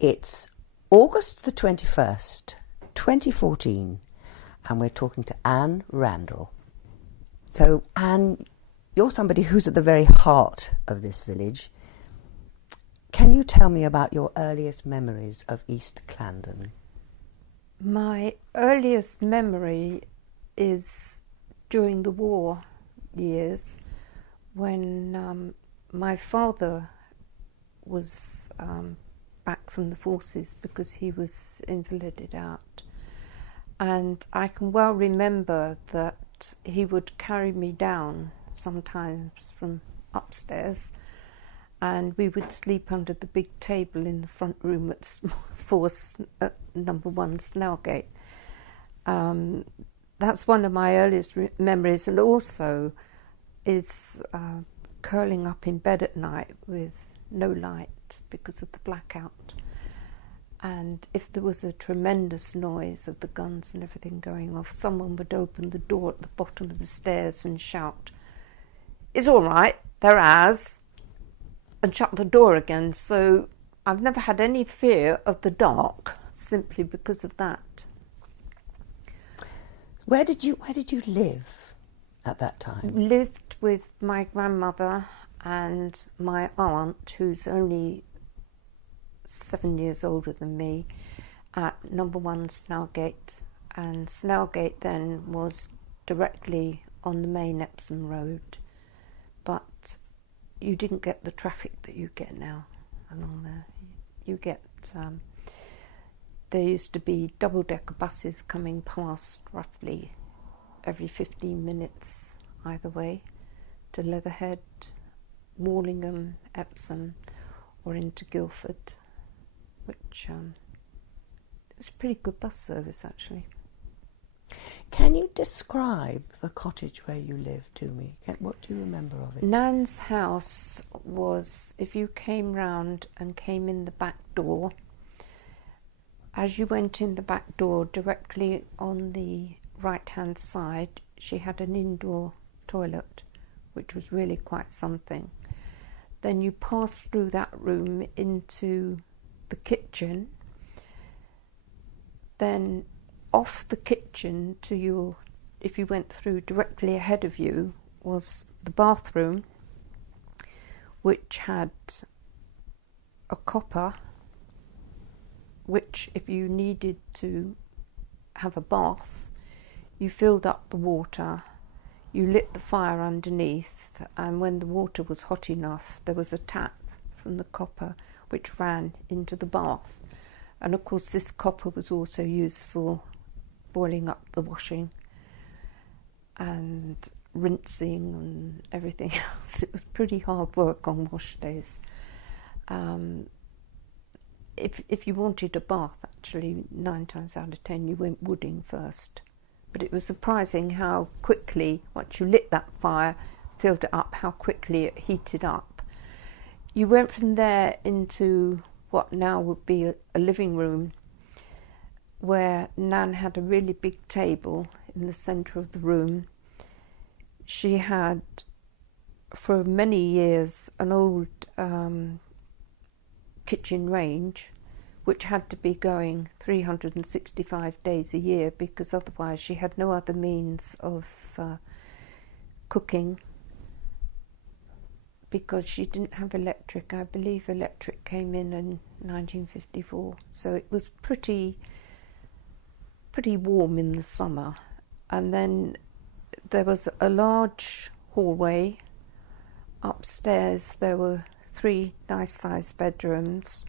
It's August the 21st, 2014, and we're talking to Anne Randall. So, Anne, you're somebody who's at the very heart of this village. Can you tell me about your earliest memories of East Clandon? My earliest memory is during the war years when my father was back from the forces because he was invalided out. And I can well remember that he would carry me down sometimes from upstairs, and we would sleep under the big table in the front room at number 1 Snellgate. That's one of my earliest memories, and also is curling up in bed at night with no light because of the blackout. And if there was a tremendous noise of the guns and everything going off, someone would open the door at the bottom of the stairs and shout, "It's all right, they're ours," and shut the door again. So I've never had any fear of the dark simply because of that. Where did you live at that time? Lived with my grandmother and my aunt, who's only 7 years older than me, at number 1 Snellgate. And Snellgate then was directly on the main Epsom Road, but you didn't get the traffic that you get now along there. You get there used to be double-decker buses coming past roughly every 15 minutes either way to Leatherhead, Warlingham, Epsom, or into Guildford, which it was a pretty good bus service actually. Can you describe the cottage where you lived to me? What do you remember of it? Nan's house was, if you came round and came in the back door, as you went in the back door, directly on the right-hand side, she had an indoor toilet, which was really quite something. Then you passed through that room into the kitchen, then off the kitchen to your, if you went through directly ahead of you, was the bathroom, which had a copper, which if you needed to have a bath, you filled up the water, you lit the fire underneath, and when the water was hot enough, there was a tap from the copper which ran into the bath. And of course this copper was also used for boiling up the washing and rinsing and everything else. It was pretty hard work on wash days. If you wanted a bath, actually 9 times out of 10 you went wooding first. But it was surprising how quickly, once you lit that fire, filled it up, how quickly it heated up. You went from there into what now would be a living room, where Nan had a really big table in the centre of the room. She had, for many years, an old kitchen range, which had to be going 365 days a year because otherwise she had no other means of cooking, because she didn't have electric. I believe electric came in 1954, so it was pretty warm in the summer. And then there was a large hallway. Upstairs there were 3 nice sized bedrooms.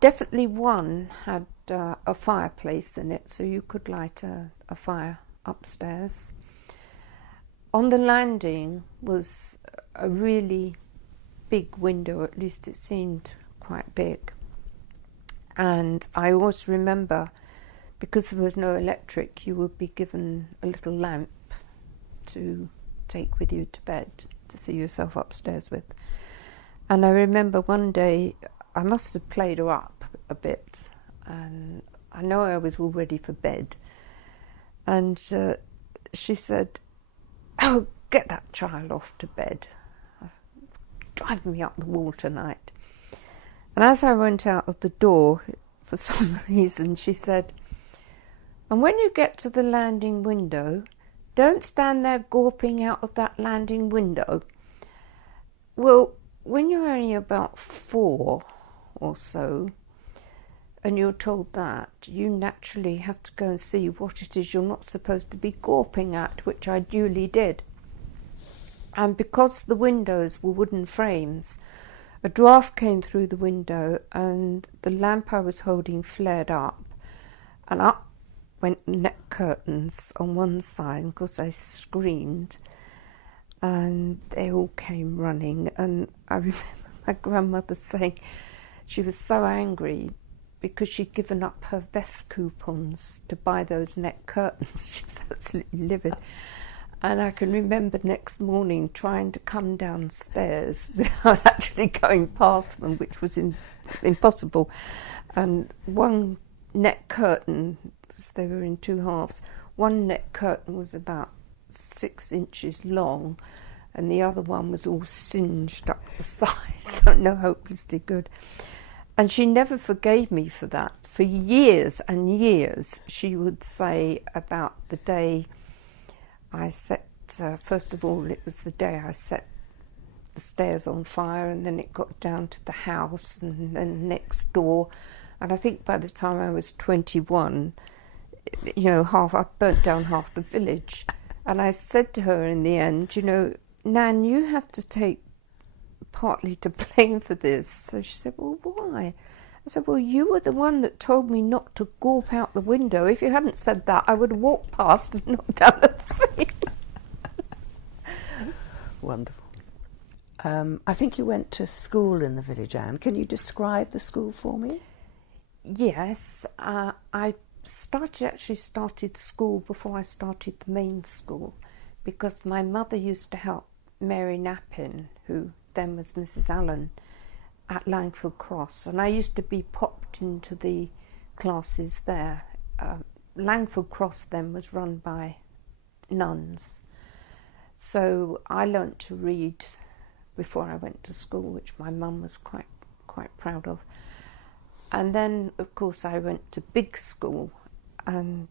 Definitely one had a fireplace in it, so you could light a fire upstairs. On the landing was a really big window, at least it seemed quite big. And I always remember, because there was no electric, you would be given a little lamp to take with you to bed to see yourself upstairs with. And I remember one day, I must have played her up a bit, and I know I was all ready for bed. And she said, "Oh, get that child off to bed. Driving me up the wall tonight." And as I went out of the door, for some reason, she said, "And when you get to the landing window, don't stand there gawping out of that landing window." Well, when you're only about 4 or so, and you're told that, you naturally have to go and see what it is you're not supposed to be gawping at, which I duly did. And because the windows were wooden frames, a draught came through the window and the lamp I was holding flared up, and up went net curtains on one side because I screamed, and they all came running. And I remember my grandmother saying she was so angry because she'd given up her vest coupons to buy those net curtains. She was absolutely livid. And I can remember next morning trying to come downstairs without actually going past them, which was impossible. And one net curtain, because they were in 2 halves, one net curtain was about 6 inches long, and the other one was all singed up the side, so no hopelessly good. And she never forgave me for that. For years and years, she would say about the day I set, first of all, it was the day I set the stairs on fire, and then it got down to the house and then next door. And I think by the time I was 21, I burnt down half the village. And I said to her in the end, "Nan, you have to take partly to blame for this." So she said, "Well, why?" I said, "Well, you were the one that told me not to gawp out the window. If you hadn't said that, I would have walked past and knocked down the thing." Wonderful. I think you went to school in the village, Anne. Can you describe the school for me? Yes, I started school before I started the main school, because my mother used to help Mary Knappin, who then was Mrs. Allen, at Langford Cross, and I used to be popped into the classes there. Langford Cross then was run by nuns, so I learnt to read before I went to school, which my mum was quite proud of. And then, of course, I went to big school, and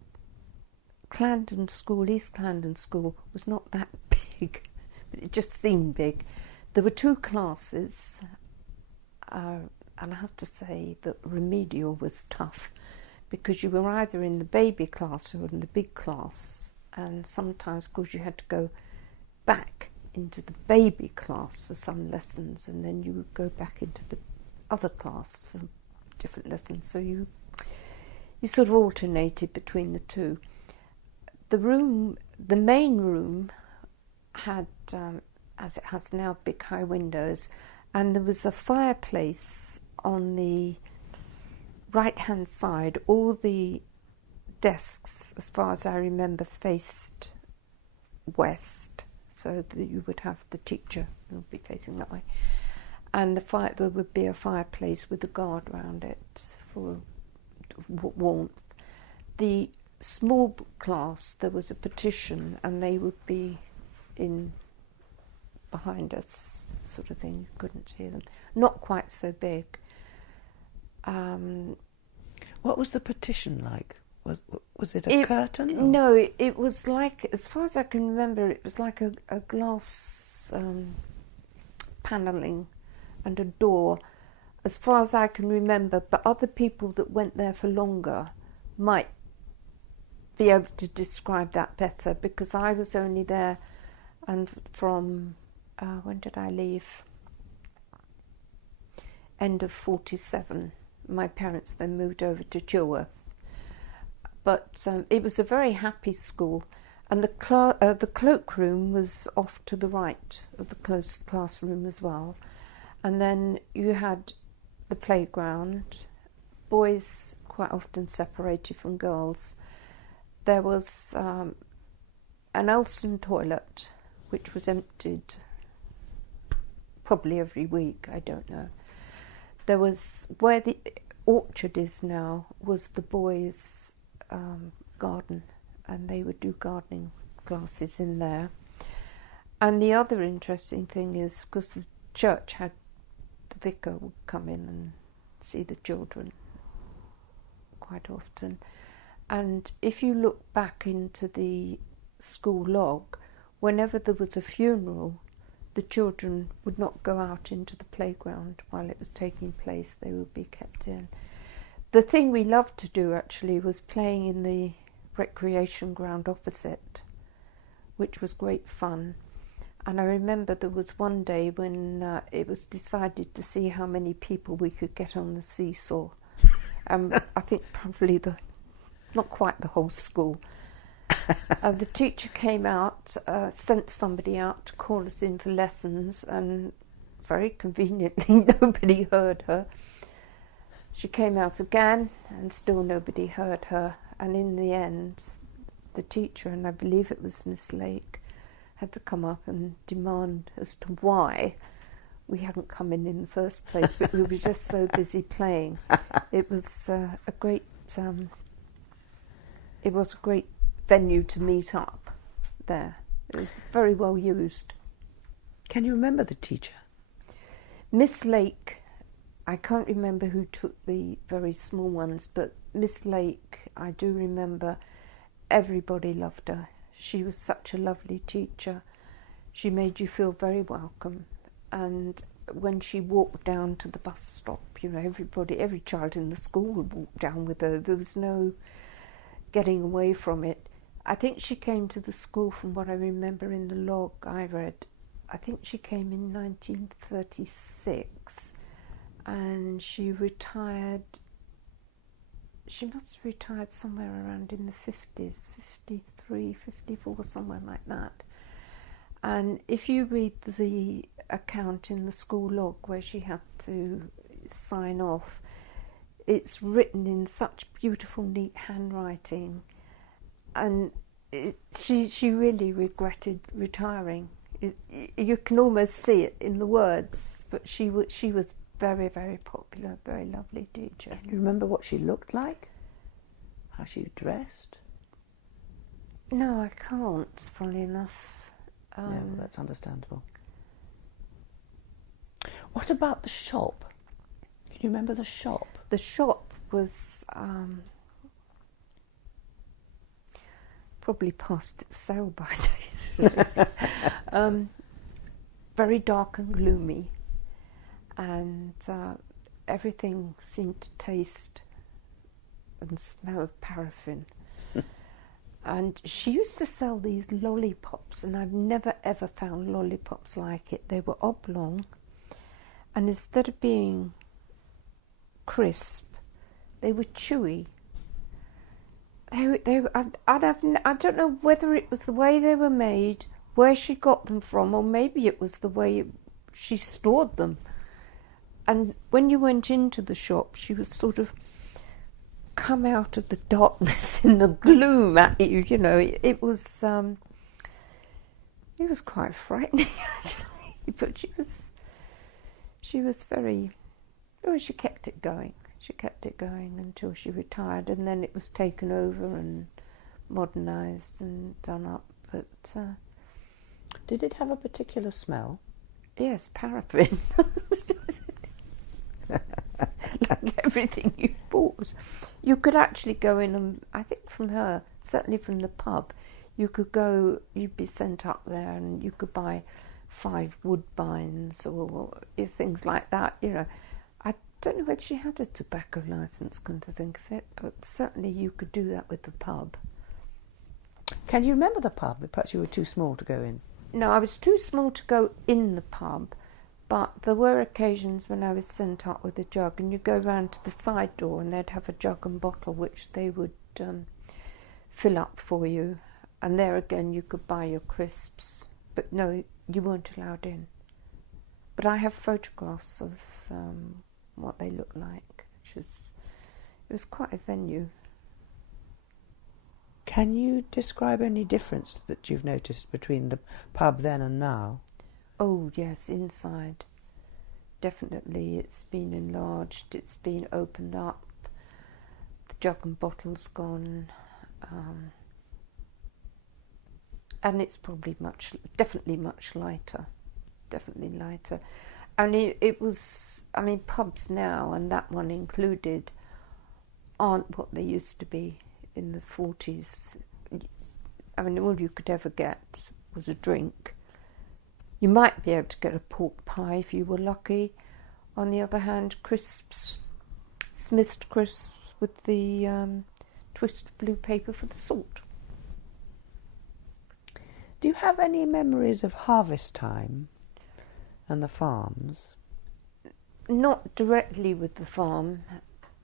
Clarendon School, East Clarendon School, was not that big, but it just seemed big. There were 2 classes, and I have to say that remedial was tough, because you were either in the baby class or in the big class, and sometimes, of course, you had to go back into the baby class for some lessons, and then you would go back into the other class for different lessons. So you sort of alternated between the 2. The main room had, as it has now, big high windows, and there was a fireplace on the right-hand side. All the desks, as far as I remember, faced west, so that you would have the teacher who would be facing that way, and there would be a fireplace with a guard round it for warmth. The small class, there was a partition, and they would be in behind us, sort of thing. You couldn't hear them. Not quite so big. What was the partition like? Was it a curtain? Or? No, it was like, as far as I can remember, it was like a glass panelling and a door, as far as I can remember. But other people that went there for longer might be able to describe that better, because I was only there, and from when did I leave? End of 47. My parents then moved over to Chilworth. But it was a very happy school, and the cloakroom was off to the right of the closed classroom as well. And then you had the playground, boys quite often separated from girls. There was an Elson toilet, which was emptied probably every week, I don't know. There was, where the orchard is now, was the boys' garden, and they would do gardening classes in there. And the other interesting thing is, because the church had, the vicar would come in and see the children quite often. And if you look back into the school log, whenever there was a funeral, the children would not go out into the playground while it was taking place. They would be kept in. The thing we loved to do actually was playing in the recreation ground opposite, which was great fun. And I remember there was one day when it was decided to see how many people we could get on the seesaw. I think probably not quite the whole school. The teacher came out, sent somebody out to call us in for lessons, and very conveniently nobody heard her. She came out again and still nobody heard her, and in the end the teacher, and I believe it was Miss Lake, had to come up and demand as to why we hadn't come in the first place, but we were just so busy playing. It was a great venue to meet up there. It was very well used. Can you remember the teacher? Miss Lake, I can't remember who took the very small ones, but Miss Lake, I do remember everybody loved her. She was such a lovely teacher. She made you feel very welcome. And when she walked down to the bus stop, every child in the school would walk down with her. There was no getting away from it. I think she came to the school, from what I remember in the log I read, I think she came in 1936, and she retired, she must have retired somewhere around in the 50s, 53, 54, somewhere like that. And if you read the account in the school log where she had to sign off, it's written in such beautiful, neat handwriting, and she really regretted retiring. You can almost see it in the words, but she was very, very popular, very lovely teacher. Can you remember what she looked like? How she dressed? No, I can't, funnily enough. Yeah, well, that's understandable. What about the shop? Can you remember the shop? The shop was probably past its sell-by date. Very dark and gloomy, and everything seemed to taste and smell of paraffin. And she used to sell these lollipops, and I've never ever found lollipops like it. They were oblong, and instead of being crisp, they were chewy. I don't know whether it was the way they were made, where she got them from, or maybe it was the way she stored them. And when you went into the shop, she would sort of come out of the darkness in the gloom at you. It was quite frightening actually. But she was very. Oh, she kept it going. She kept it going until she retired, and then it was taken over and modernised and done up. But did it have a particular smell? Yes, paraffin. Like everything you bought. You could actually go in and, I think from her, certainly from the pub, you'd be sent up there and you could buy 5 woodbines or things like that. I don't know whether she had a tobacco licence, come to think of it, but certainly you could do that with the pub. Can you remember the pub? Perhaps you were too small to go in. No, I was too small to go in the pub, but there were occasions when I was sent up with a jug, and you go round to the side door and they'd have a jug and bottle which they would fill up for you, and there again you could buy your crisps, but no, you weren't allowed in. But I have photographs of what they look like, it was quite a venue. Can you describe any difference that you've noticed between the pub then and now? Oh yes, inside. Definitely it's been enlarged, it's been opened up, the jug and bottle's gone, and it's probably definitely much lighter, definitely lighter. And it was, I mean, pubs now, and that one included, aren't what they used to be in the 40s. I mean, all you could ever get was a drink. You might be able to get a pork pie if you were lucky. On the other hand, crisps, Smith's crisps with the twisted blue paper for the salt. Do you have any memories of harvest time and the farms? Not directly with the farm.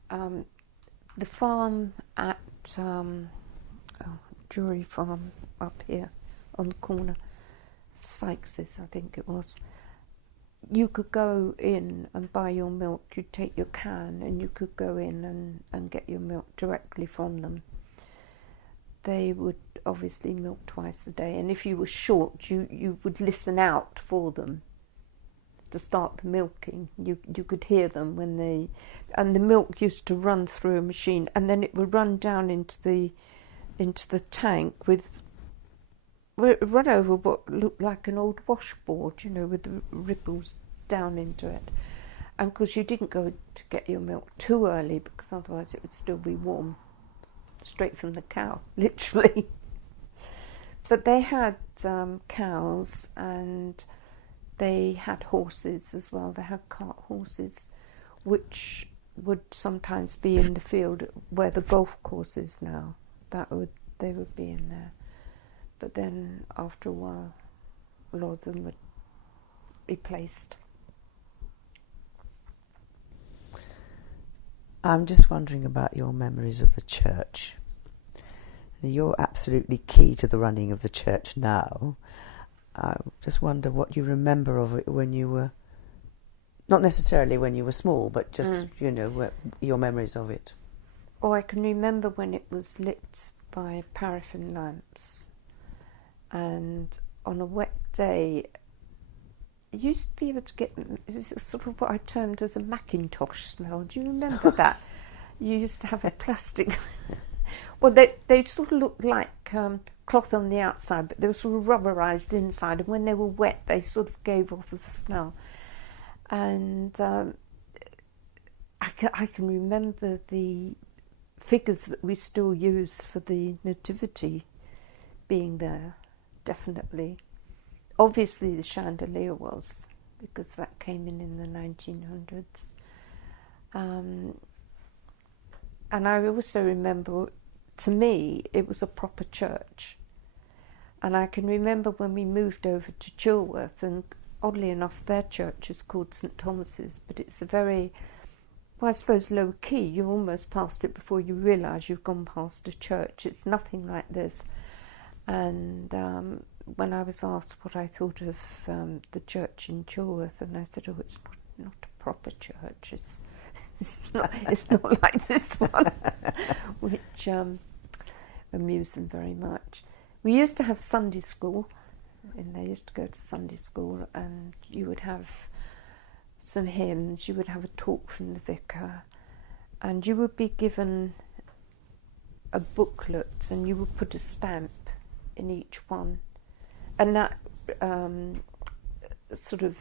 The farm at Drury Farm up here on the corner, Sykes's, I think it was. You could go in and buy your milk. You'd take your can and you could go in and get your milk directly from them. They would obviously milk twice a day, and if you were short, you would listen out for them to start the milking. You could hear them when they, and the milk used to run through a machine, and then it would run down into the tank run over what looked like an old washboard, with the ripples down into it. And of course you didn't go to get your milk too early, because otherwise it would still be warm, straight from the cow, literally. But they had cows, and they had horses as well. They had cart horses, which would sometimes be in the field where the golf course is now. They would be in there. But then after a while, a lot of them were replaced. I'm just wondering about your memories of the church. You're absolutely key to the running of the church now. I just wonder what you remember of it when you were, not necessarily when you were small, but just, your memories of it. Oh, I can remember when it was lit by paraffin lamps. And on a wet day, you used to be able to get sort of what I termed as a Macintosh smell. Do you remember that? You used to have a plastic... Well, they sort of looked like cloth on the outside, but they were sort of rubberised inside, and when they were wet, they sort of gave off the smell. And I can remember the figures that we still use for the nativity being there, definitely. Obviously the chandelier was, because that came in the 1900s. And I also remember, to me, it was a proper church. And I can remember when we moved over to Chilworth, and oddly enough their church is called St Thomas's, but it's a very, well, I suppose low key. You're almost past it before you realise you've gone past a church. It's nothing like this. And when I was asked what I thought of the church in Chilworth, and I said, oh, it's not a proper church. It's not like this one, which amused them very much. We used to have Sunday school, and they used to go to Sunday school, and you would have some hymns, you would have a talk from the vicar, and you would be given a booklet, and you would put a stamp in each one, and that sort of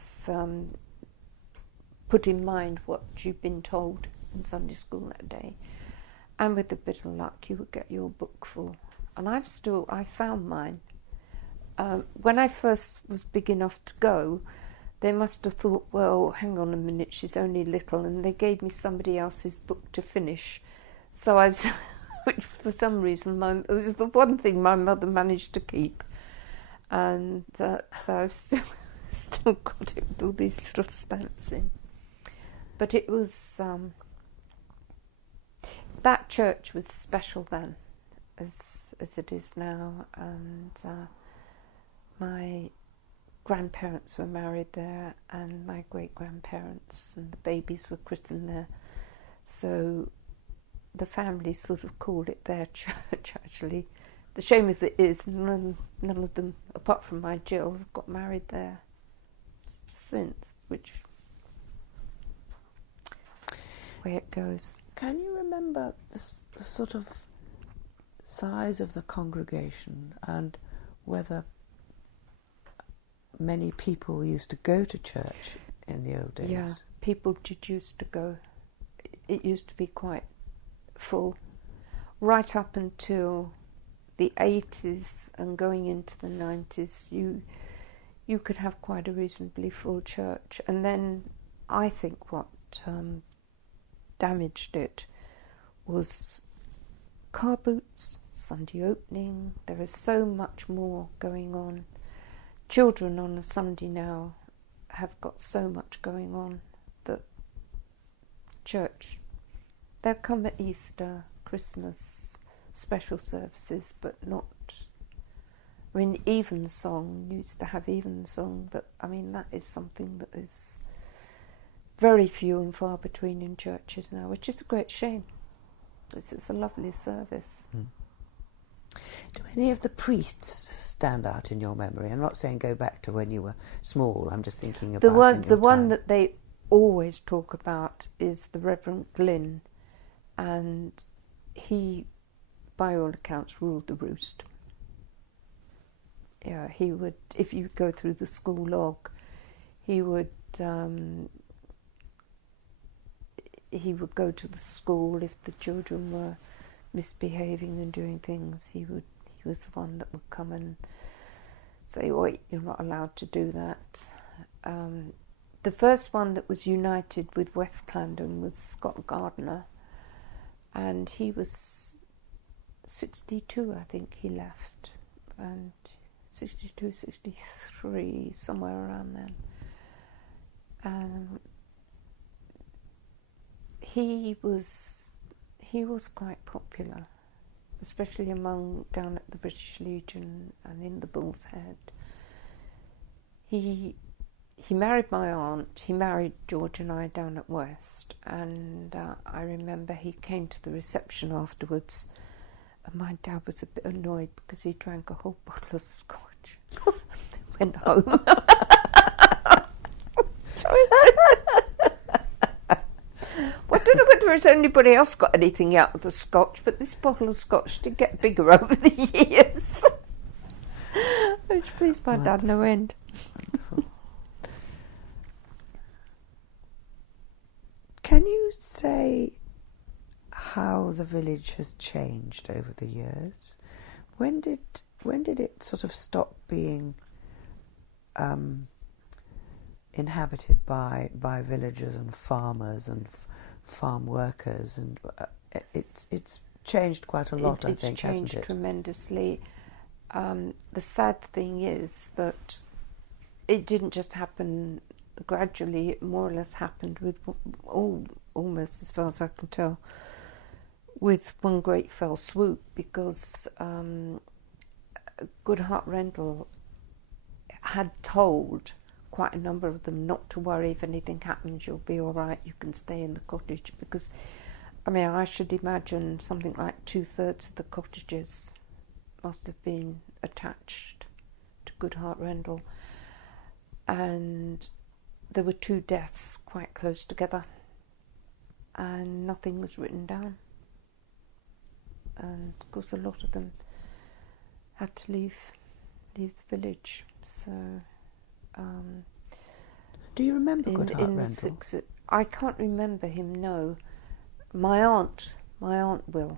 put in mind what you've been told in Sunday school that day, and with a bit of luck you would get your book full. And I found mine. When I first was big enough to go, they must have thought, well, hang on a minute, she's only little, and they gave me somebody else's book to finish. So I was, which for some reason it was the one thing my mother managed to keep, and so I've still got it with all these little stamps in. But it was, that church was special then, as it is now, and my grandparents were married there, and my great-grandparents, and the babies were christened there. So the family sort of called it their church, actually. The shame of it is none of them, apart from my Jill, have got married there since, which way it goes. Can you remember the sort of size of the congregation, and whether many people used to go to church in the old days. Yeah, people did used to go. It used to be quite full, right up until the 80s and going into the 90s. You could have quite a reasonably full church, and then I think what damaged it was car boots, Sunday opening. There is so much more going on. Children on a Sunday now have got so much going on that church, they'll come at Easter, Christmas, special services, but not. I mean, evensong, used to have evensong, but I mean, that is something that is very few and far between in churches now, which is a great shame. It's a lovely service. Do any of the priests stand out in your memory? I'm not saying go back to when you were small, I'm just thinking about the one that they always talk about is the Reverend Glynn, and he, by all accounts, ruled the roost. Yeah, he would, if you go through the school log, he would go to the school if the children were misbehaving and doing things. He was the one that would come and say, "Oi, you're not allowed to do that." The first one that was united with West Clarendon was Scott Gardner, and he was 62, I think he left, and 62, 63, somewhere around then. He was quite popular, especially down at the British Legion and in the Bull's Head. He married my aunt. He married George and I down at West, and I remember he came to the reception afterwards, and my dad was a bit annoyed because he drank a whole bottle of scotch and went home. Well, I don't know whether has anybody else got anything out of the scotch, but this bottle of scotch did get bigger over the years, which pleased my dad no end. Wonderful. Can you say how the village has changed over the years? When did it sort of stop being inhabited by villagers and farmers and farm workers, and it's changed quite a lot, I think, hasn't it? It's changed tremendously. The sad thing is that it didn't just happen gradually, it more or less happened with almost, as far as I can tell, with one great fell swoop, because Goodhart Rendell had told quite a number of them not to worry, if anything happens you'll be all right, you can stay in the cottage, because I mean, I should imagine something like 2/3 of the cottages must have been attached to Goodhart Rendell, and there were 2 deaths quite close together, and nothing was written down, and of course a lot of them had to leave the village. So do you remember Goodhart Rendell? I can't remember him, no. My aunt will,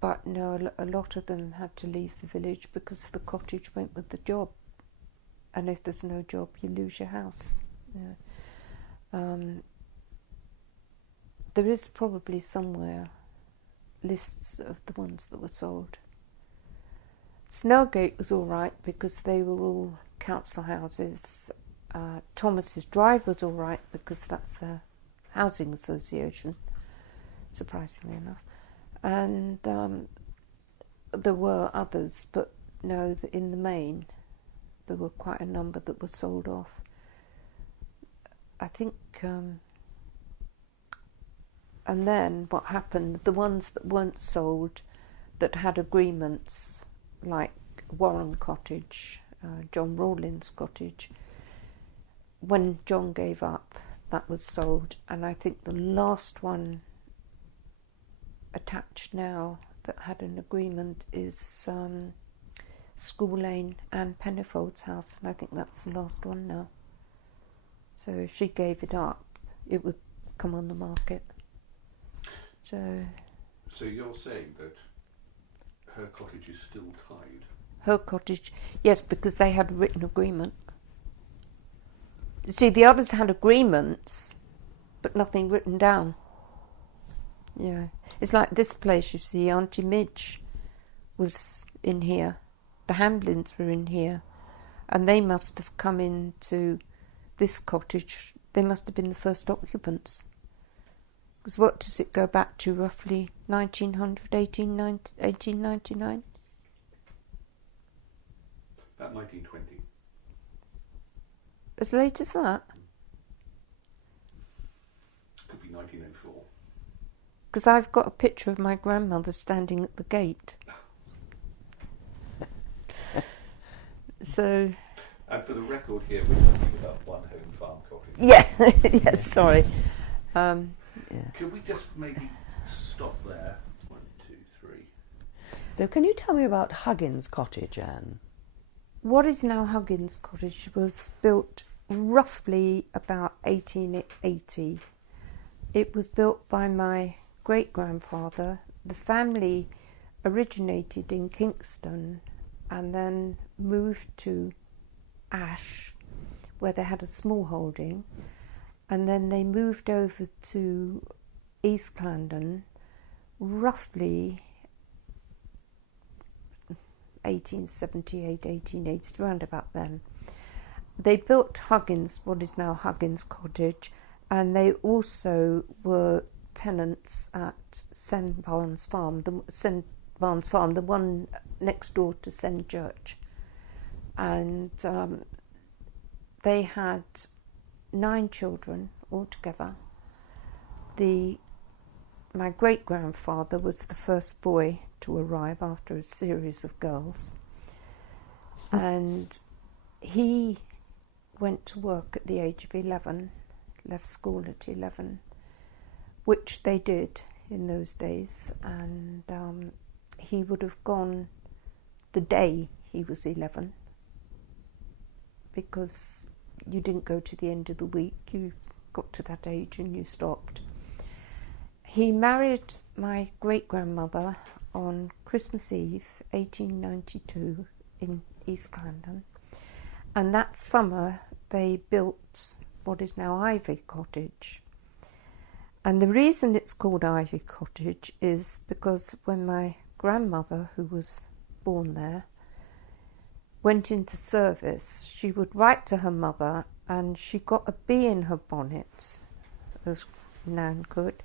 but no, a lot of them had to leave the village because the cottage went with the job, and if there's no job you lose your house. There is probably somewhere lists of the ones that were sold. Snellgate was all right because they were all council houses. Thomas's Drive was all right because that's a housing association, surprisingly enough. And there were others, but no, in the main, there were quite a number that were sold off. I think, and then what happened, the ones that weren't sold, that had agreements, like Warren Cottage, John Rawlins' cottage, when John gave up, that was sold, and I think the last one attached now that had an agreement is School Lane and Pennifold's house, and I think that's the last one now. So if she gave it up, it would come on the market. So you're saying that her cottage is still tied? Her cottage, yes, because they had a written agreement. You see, the others had agreements, but nothing written down. Yeah, it's like this place, you see, Auntie Midge was in here. The Hamblins were in here, and they must have come into this cottage. They must have been the first occupants. Because what does it go back to, roughly 1900, 1899? About 1920. As late as that? Could be 1904. Because I've got a picture of my grandmother standing at the gate. So... And for the record here, we're talking about One Home Farm Cottage. Yeah, yes, sorry. Could we just maybe stop there? 1, 2, 3. So can you tell me about Huggins Cottage, Anne? What is now Huggins Cottage was built roughly about 1880. It was built by my great-grandfather. The family originated in Kingston and then moved to Ash, where they had a small holding, and then they moved over to East Clarendon roughly 1878, 1880, around about then. They built Huggins, what is now Huggins Cottage, and they also were tenants at St Barnes Farm, the one next door to St Church. And they had 9 children altogether. My great-grandfather was the first boy to arrive after a series of girls. And he went to work at the age of 11, left school at 11, which they did in those days. And he would have gone the day he was 11, because you didn't go to the end of the week, you got to that age and you stopped. He married my great-grandmother on Christmas Eve, 1892, in East Clarendon, and that summer they built what is now Ivy Cottage. And the reason it's called Ivy Cottage is because when my grandmother, who was born there, went into service, she would write to her mother, and she got a bee in her bonnet, as Nan could,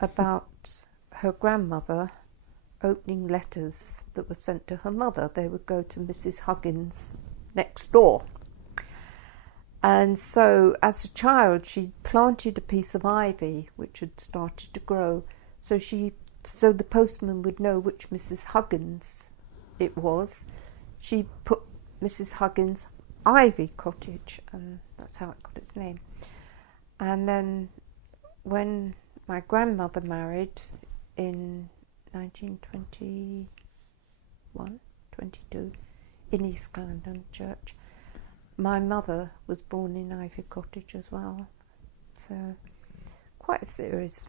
about her grandmother opening letters that were sent to her mother. They would go to Mrs. Huggins next door. And so, as a child, she planted a piece of ivy which had started to grow, so the postman would know which Mrs. Huggins it was. She put Mrs. Huggins Ivy Cottage, and that's how it got its name. And then when my grandmother married in 1921, 22, in East Clarendon Church, my mother was born in Ivy Cottage as well. So quite a series.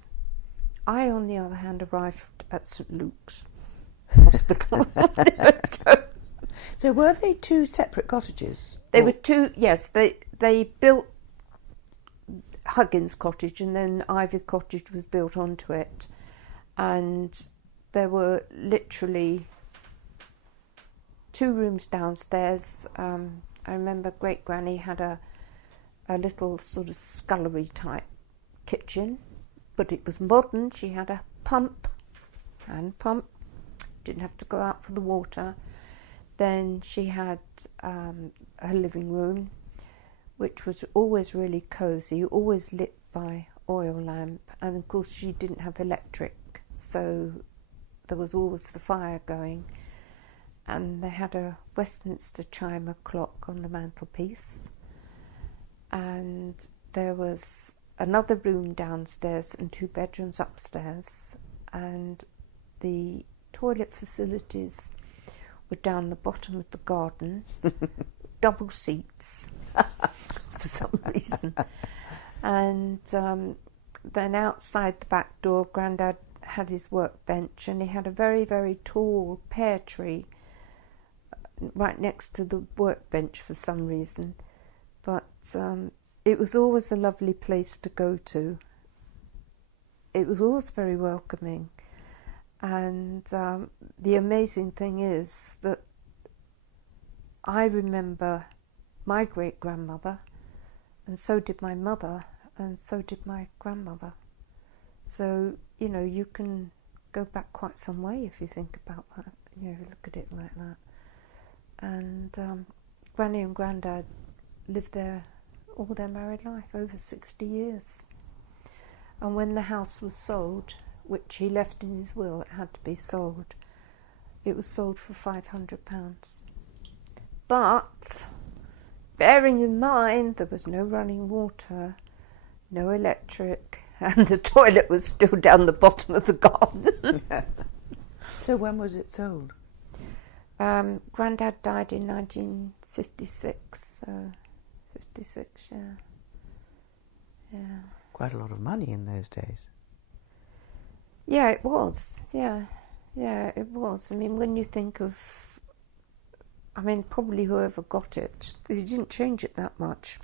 I, on the other hand, arrived at St Luke's Hospital. So were they 2 separate cottages? They were 2, yes. They built Huggins Cottage, and then Ivy Cottage was built onto it. And there were literally 2 rooms downstairs. I remember Great Granny had a little sort of scullery type kitchen, but it was modern. She had a hand pump, didn't have to go out for the water. Then she had her living room, which was always really cosy, always lit by oil lamp, and of course she didn't have electric, so there was always the fire going. And they had a Westminster chimer clock on the mantelpiece, and there was another room downstairs and 2 bedrooms upstairs, and the toilet facilities were down the bottom of the garden, double seats for some reason. And then outside the back door, Grandad had his workbench, and he had a very, very tall pear tree right next to the workbench for some reason. But it was always a lovely place to go to. It was always very welcoming. And the amazing thing is that I remember my great-grandmother, and so did my mother, and so did my grandmother. So, you know, you can go back quite some way if you think about that, you know, if you look at it like that. And Granny and Grandad lived there all their married life, over 60 years. And when the house was sold, which he left in his will, it had to be sold, it was sold for £500. But, bearing in mind there was no running water, no electric, and the toilet was still down the bottom of the garden. So when was it sold? Grandad died in 1956, so 56, yeah. Yeah. Quite a lot of money in those days. Yeah, it was. Yeah, it was. I mean, when you think of, I mean, probably whoever got it, he didn't change it that much.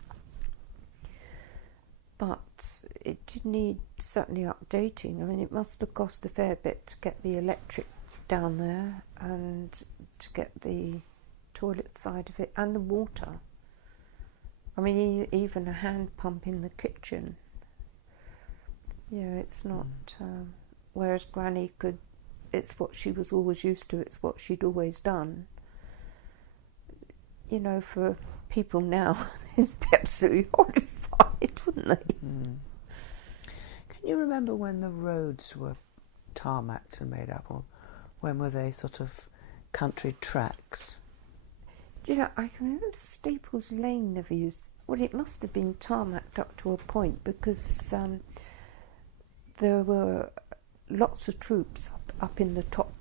But it did need certainly updating. I mean, it must have cost a fair bit to get the electric down there and to get the toilet side of it and the water. I mean, even a hand pump in the kitchen. Yeah, it's not... whereas Granny could... It's what she was always used to. It's what she'd always done. You know, for people now, they'd be absolutely horrified, wouldn't they? Mm. Can you remember when the roads were tarmacked and made up, or when were they sort of country tracks? Do you know, I can remember Staples Lane never used... Well, it must have been tarmacked up to a point because there were lots of troops up in the top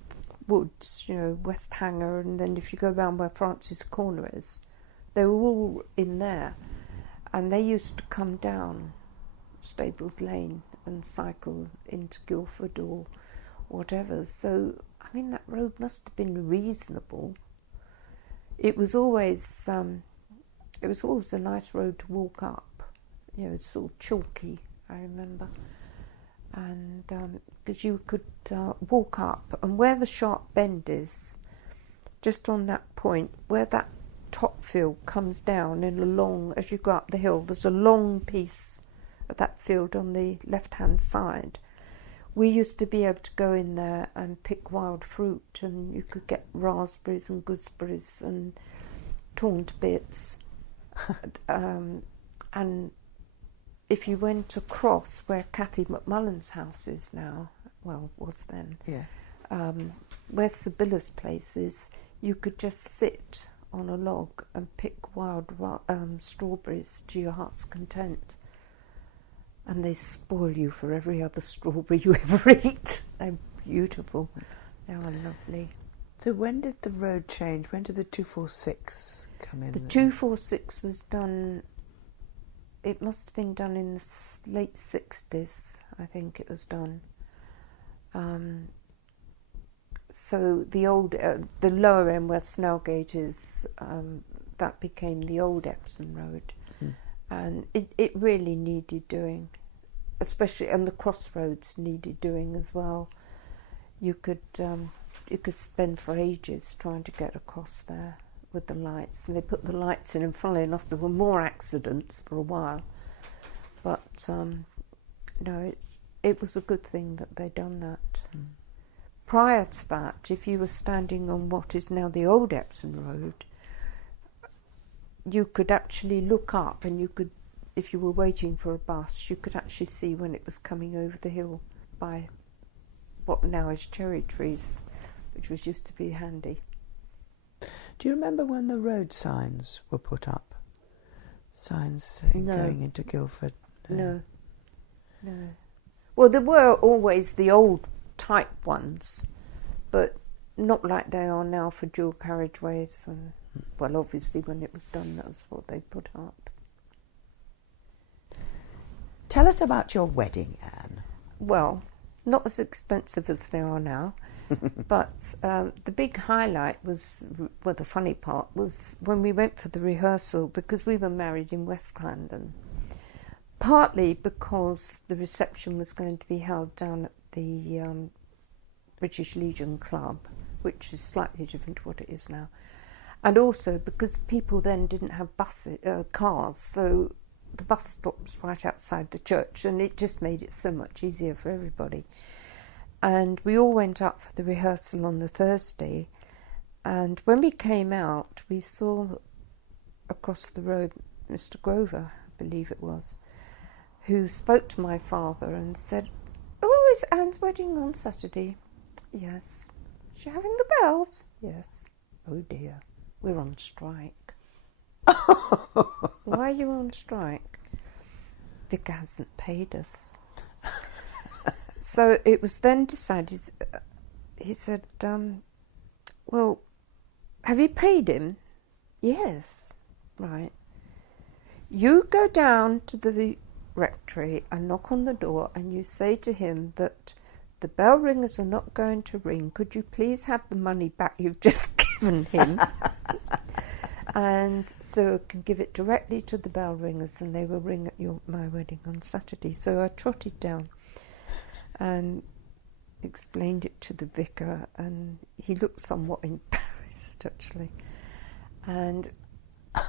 woods, you know, West Hanger, and then if you go round where Francis Corner is, they were all in there, and they used to come down Staples Lane and cycle into Guildford or whatever. So, I mean, that road must have been reasonable. It was always a nice road to walk up. You know, it's sort of chalky, I remember. And because you could walk up, and where the sharp bend is, just on that point, where that top field comes down in a long, as you go up the hill, there's a long piece of that field on the left-hand side. We used to be able to go in there and pick wild fruit, and you could get raspberries and gooseberries and torn to bits. And if you went across where Cathy McMullen's house is now, well, was then, where Sibylla's place is, you could just sit on a log and pick wild strawberries to your heart's content. And they spoil you for every other strawberry you ever eat. They're beautiful. They are lovely. So when did the road change? When did the 246 come in? The 246 was done... It must have been done in the late 60s, I think it was done. So the old, the lower end where Snellgate is, that became the old Epsom Road. And it really needed doing, especially, and the crossroads needed doing as well. You could spend for ages trying to get across there with the lights, and they put the lights in, and funnily enough there were more accidents for a while, but no, it was a good thing that they'd done that. Prior to that, if you were standing on what is now the old Epsom Road, you could actually look up, and you could, if you were waiting for a bus, you could actually see when it was coming over the hill by what now is cherry trees, which was used to be handy. Do you remember when the road signs were put up? Signs saying going into Guildford? No. Well, there were always the old type ones, but not like they are now for dual carriageways. And, well, obviously when it was done, that was what they put up. Tell us about your wedding, Anne. Well, not as expensive as they are now, but the big highlight was, well, the funny part was when we went for the rehearsal, because we were married in West London, partly because the reception was going to be held down at the British Legion Club, which is slightly different to what it is now, and also because people then didn't have cars, so the bus stops right outside the church, and it just made it so much easier for everybody. And we all went up for the rehearsal on the Thursday, and when we came out, we saw across the road Mr. Grover, I believe it was, who spoke to my father and said, "Oh, is Anne's wedding on Saturday?" "Yes." "Is she having the bells?" "Yes." "Oh dear, we're on strike." "Why are you on strike?" "Vicar hasn't paid us." So it was then decided, he said, "Well, have you paid him?" "Yes." "Right. You go down to the rectory and knock on the door, and you say to him that the bell ringers are not going to ring. Could you please have the money back you've just given him?" And so I can give it directly to the bell ringers, and they will ring at my wedding on Saturday. So I trotted down and explained it to the vicar, and he looked somewhat embarrassed, actually. And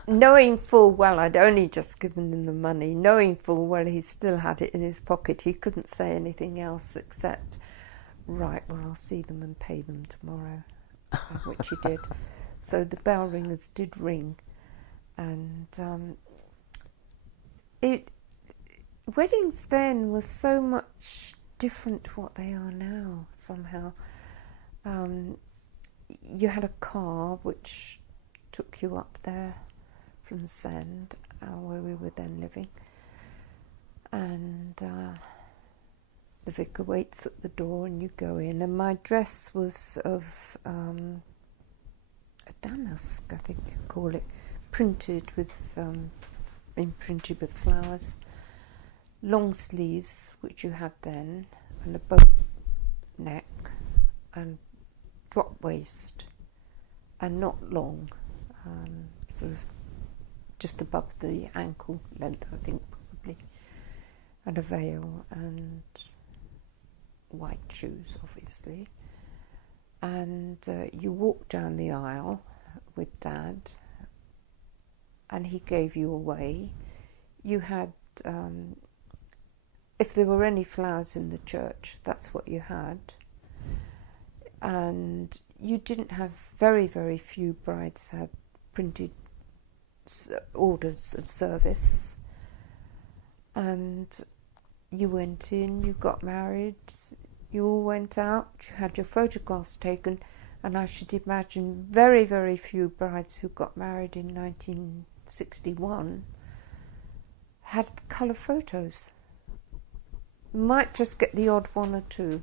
knowing full well I'd only just given him the money, knowing full well he still had it in his pocket, he couldn't say anything else except, "Right, well, I'll see them and pay them tomorrow," which he did. So the bell ringers did ring, and weddings then were so much different to what they are now, somehow. You had a car which took you up there from Sand, where we were then living, and the vicar waits at the door and you go in, and my dress was of a damask, I think you call it, imprinted with flowers, long sleeves, which you had then, and a boat neck, and drop waist, and not long, sort of just above the ankle length, I think, probably, and a veil, and white shoes, obviously. And you walked down the aisle with Dad, and he gave you away. You had, if there were any flowers in the church, that's what you had. And you didn't have, very, very few brides had printed orders of service. And you went in, you got married, you all went out, you had your photographs taken, and I should imagine very, very few brides who got married in 1961 had colour photos. Might just get the odd one or two.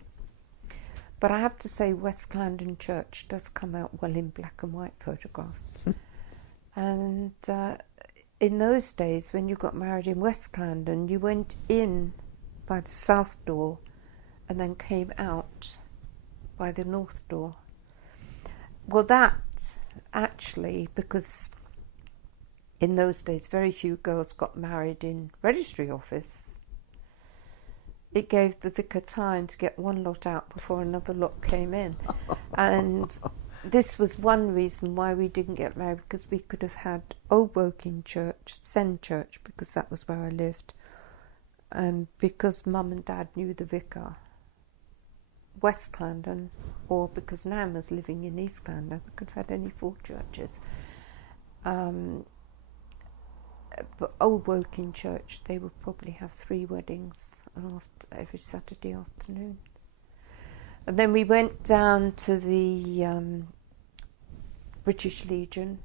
But I have to say West Clarendon Church does come out well in black and white photographs. And in those days, when you got married in West Clarendon, you went in by the south door and then came out by the north door. Well, that actually, because in those days very few girls got married in registry office, it gave the vicar time to get one lot out before another lot came in. And this was one reason why we didn't get married, because we could have had Old Woking Church, Send Church, because that was where I lived, and because Mum and Dad knew the vicar, West Clarendon, or because Nan was living in East Clarendon, we could have had any four churches. But Old Woking Church, they would probably have 3 weddings every Saturday afternoon. And then we went down to the British Legion,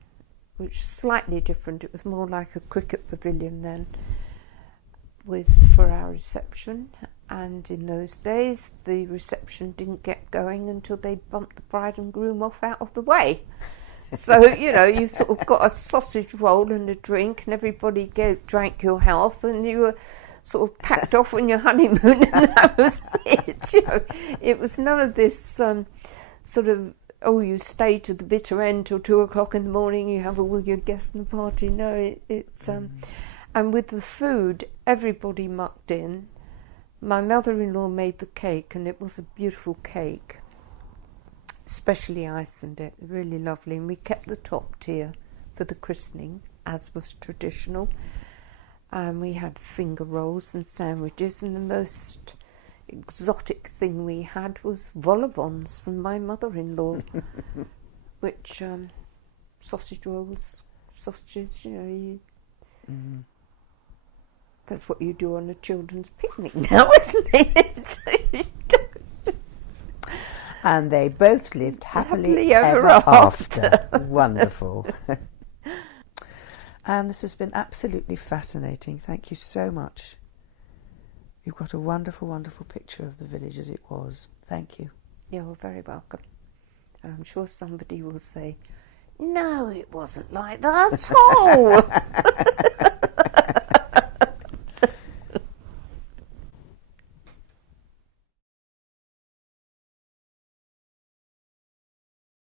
which was slightly different. It was more like a cricket pavilion then, for our reception. And in those days, the reception didn't get going until they bumped the bride and groom off out of the way. So, you sort of got a sausage roll and a drink, and everybody drank your health, and you were sort of packed off on your honeymoon, and that was it. It was none of this sort of, you stay to the bitter end till 2 o'clock in the morning, you have all your guests and the party. No, it's and with the food, everybody mucked in. My mother-in-law made the cake, and it was a beautiful cake, especially iced it, really lovely. And we kept the top tier for the christening, as was traditional. And we had finger rolls and sandwiches, and the most exotic thing we had was vol au vents from my mother-in-law, which sausage rolls, sausages, that's what you do on a children's picnic now, isn't it? And they both lived happily ever after. Wonderful. And this has been absolutely fascinating. Thank you so much. You've got a wonderful, wonderful picture of the village as it was. Thank you. You're very welcome. And I'm sure somebody will say, no, it wasn't like that at all.